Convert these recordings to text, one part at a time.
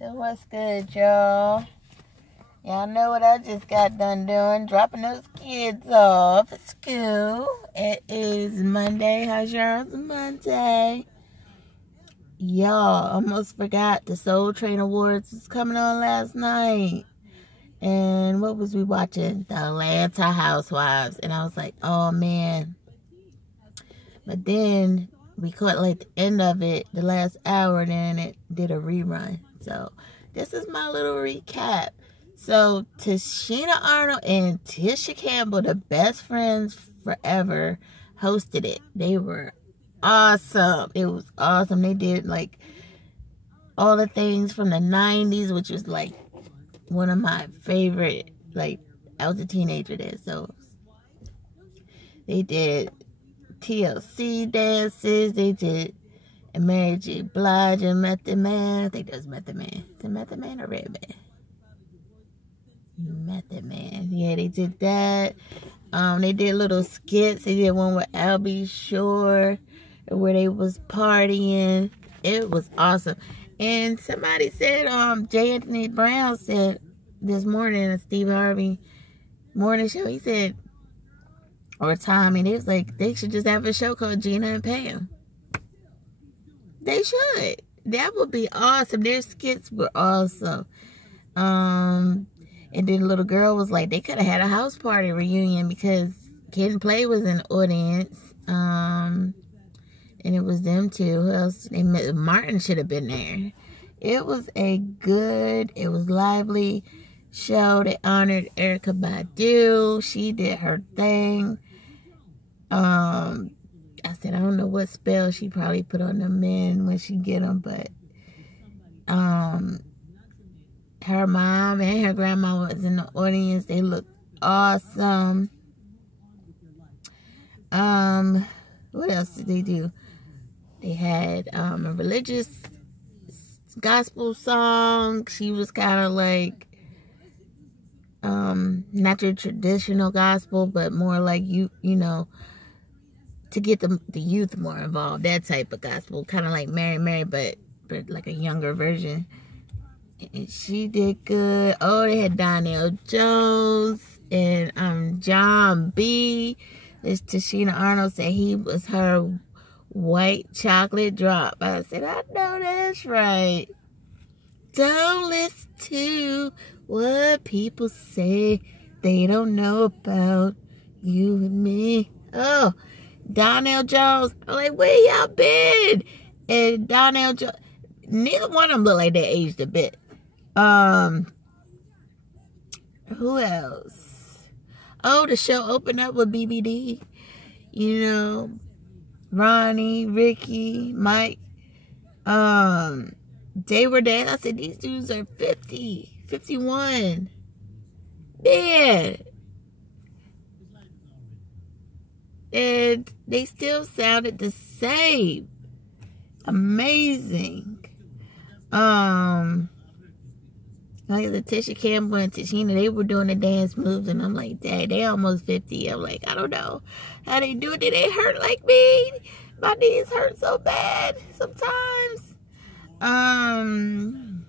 So what's good, y'all? Y'all know what I just got done doing, dropping those kids off at school. It is Monday. How's y'all's Monday? Y'all, almost forgot the Soul Train Awards was coming on last night. And what was we watching? The Atlanta Housewives. And I was like, oh man. But then we caught like the end of it, the last hour, and then it did a rerun. So this is my little recap. So Tichina, Arnold, and Tisha Campbell, the best friends forever, hosted it. They were awesome. It was awesome. They did like all the things from the 90s, which was like one of my favorite, like I was a teenager then. So they did TLC dances. They did Mary J. Blige and Method Man. I think that was Method Man. Is it Method Man or Redman? Method Man. Yeah, they did that. They did little skits. They did one with Albie Shore where they was partying. It was awesome. And somebody said, J. Anthony Brown said this morning at Steve Harvey morning show, he said, or Tommy, they was like, they should just have a show called Gina and Pam. They should. That would be awesome. Their skits were awesome. And then the little girl was like, they could have had a house party reunion because Kid and Play was in the audience. And it was them two. Who else? Martin should have been there. It was it was lively show. They honored Erykah Badu. She did her thing. I said, I don't know what spell she probably put on the men when she get them, but her mom and her grandma was in the audience. They looked awesome. What else did they do? They had a religious gospel song. She was kind of like not your traditional gospel, but more like you know, to get the youth more involved, that type of gospel, kind of like Mary Mary, but like a younger version. And she did good. Oh, they had Donnell Jones and John B. This Tichina Arnold said he was her white chocolate drop. I said, I know that's right. Don't listen to what people say. They don't know about you and me. Oh, Donnell Jones. I'm like, where y'all been? And Donnell Jones, neither one of them look like they aged a bit. Who else? Oh, the show opened up with BBD. You know, Ronnie, Ricky, Mike. They were there. I said, these dudes are 50, 51. Man. And they still sounded the same. Amazing. Like the Tisha Campbell and Tichina, they were doing the dance moves, and I'm like, dang, they almost 50. I'm like, I don't know how they do it. Did they hurt like me? My knees hurt so bad sometimes. I'm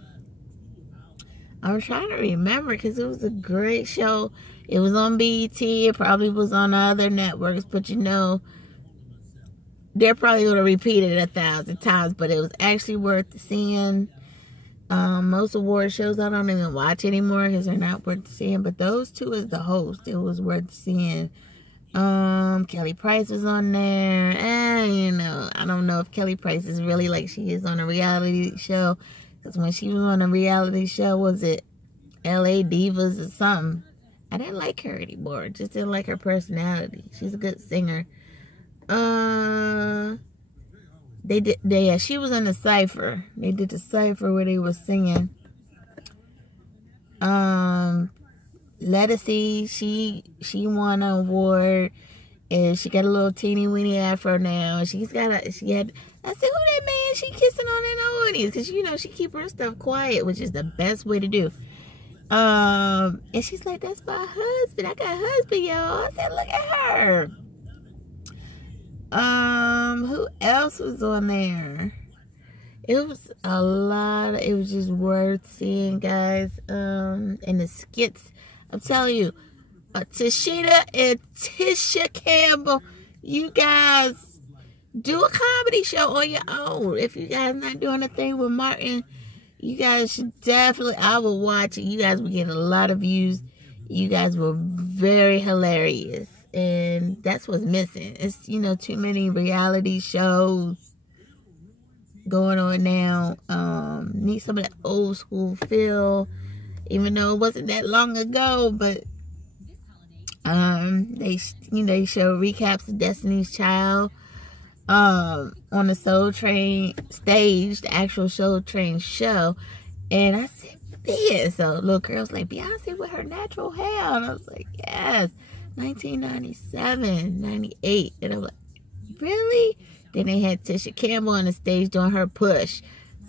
trying to remember because it was a great show. It was on BET. It probably was on other networks, but you know, they're probably going to repeat it 1,000 times, but it was actually worth seeing. Most award shows I don't even watch anymore because they're not worth seeing, but those two as the host, it was worth seeing. Kelly Price was on there, and you know, I don't know if Kelly Price is really like she is on a reality show, because when she was on a reality show, was it LA Divas or something? I didn't like her anymore. Just didn't like her personality. She's a good singer. She was in the Cypher. They did the Cypher where they were singing. Lettucey, she won an award, and she got a little teeny weeny afro now. I said, who that man she kissing on in the audience? Because you know she keep her stuff quiet, which is the best way to do. And she's like, that's my husband. I got a husband, y'all. I said, look at her. Who else was on there? It was a lot. It was just worth seeing, guys. And the skits, I'm telling you, Tichina and Tisha Campbell, you guys do a comedy show on your own. If you guys not doing a thing with Martin, you guys should definitely, I will watch it. You guys will get a lot of views. You guys were very hilarious. And that's what's missing. It's, you know, too many reality shows going on now. Need some of that old school feel, even though it wasn't that long ago. But they show recaps of Destiny's Child on the Soul Train stage, the actual Soul Train show. And I said, yeah. So little girl's like, Beyonce with her natural hair. And I was like, yes. 1997, 98. And I'm like, really? Then they had Tisha Campbell on the stage doing her Push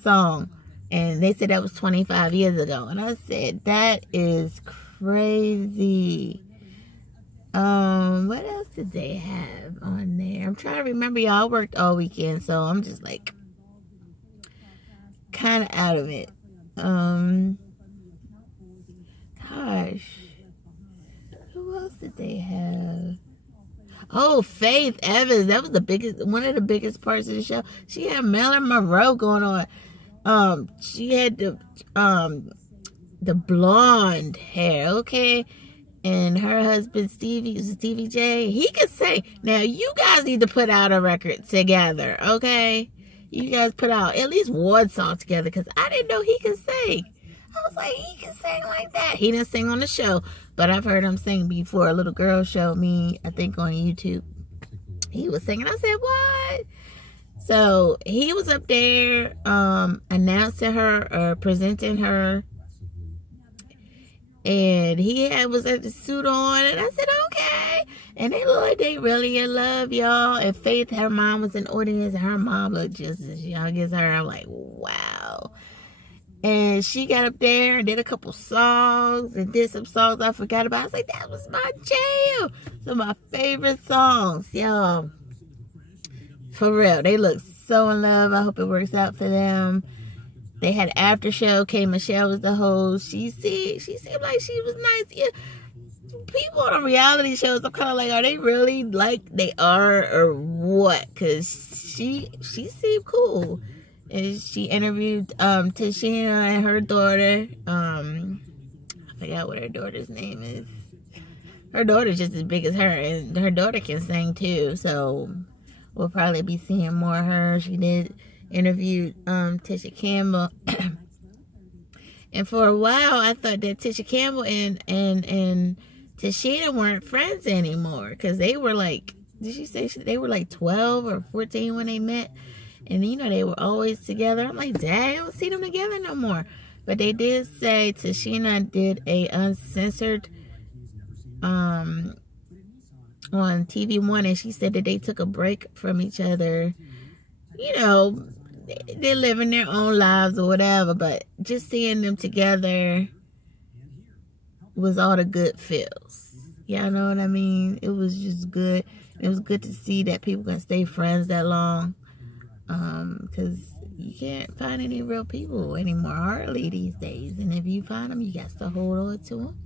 song. And they said that was 25 years ago. And I said, that is crazy. What else did they have on there? I'm trying to remember, y'all. I worked all weekend, so I'm just like kind of out of it. Gosh. Who else did they have? Oh, Faith Evans. That was one of the biggest parts of the show. She had Marilyn Monroe going on. She had the blonde hair, okay? And her husband, Stevie J, he could sing. Now, you guys need to put out a record together, okay? You guys put out at least one song together, because I didn't know he could sing. I was like, he can sing like that. He didn't sing on the show, but I've heard him sing before. A little girl showed me, I think on YouTube. He was singing. I said, what? So he was up there announcing her or presenting her. And he was at the suit on. And I said, okay. And they look like they really in love, y'all. And Faith, her mom was in the audience. And her mom looked just as young as her. I'm like, wow. And she got up there and did a couple songs and did some songs I forgot about. I was like, that was my jam. Some of my favorite songs, y'all. For real. They look so in love. I hope it works out for them. They had after show. K. Michelle was the host. She seemed like she was nice. Yeah. People on reality shows, I'm kind of like, are they really like they are or what? Because she seemed cool. And she interviewed Tichina and her daughter. I forgot what her daughter's name is. Her daughter's just as big as her, and her daughter can sing too. So we'll probably be seeing more of her. She did interview Tisha Campbell. And for a while, I thought that Tisha Campbell and Tichina weren't friends anymore, because they were like, did she say they were like 12 or 14 when they met? And, you know, they were always together. I'm like, dang, I don't see them together no more. But they did say Tichina did a uncensored on TV One, and she said that they took a break from each other. You know, they're living their own lives or whatever, but just seeing them together was all the good feels. Y'all know what I mean? It was just good. It was good to see that people can stay friends that long. Because you can't find any real people anymore hardly these days. And if you find them, you got to hold on to them.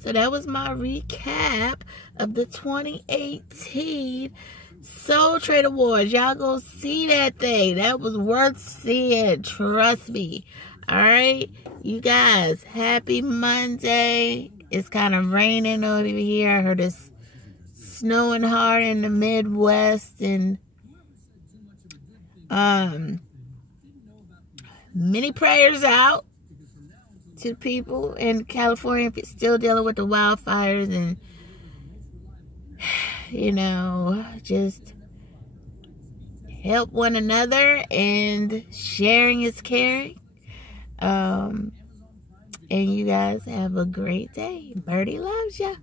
So that was my recap of the 2018 Soul Train Awards. Y'all go see that thing. That was worth seeing. Trust me. Alright? You guys, happy Monday. It's kind of raining over here. I heard it's snowing hard in the Midwest. And many prayers out to people in California if it's still dealing with the wildfires, and you know, just help one another, and sharing is caring. And you guys have a great day. Birdie loves ya.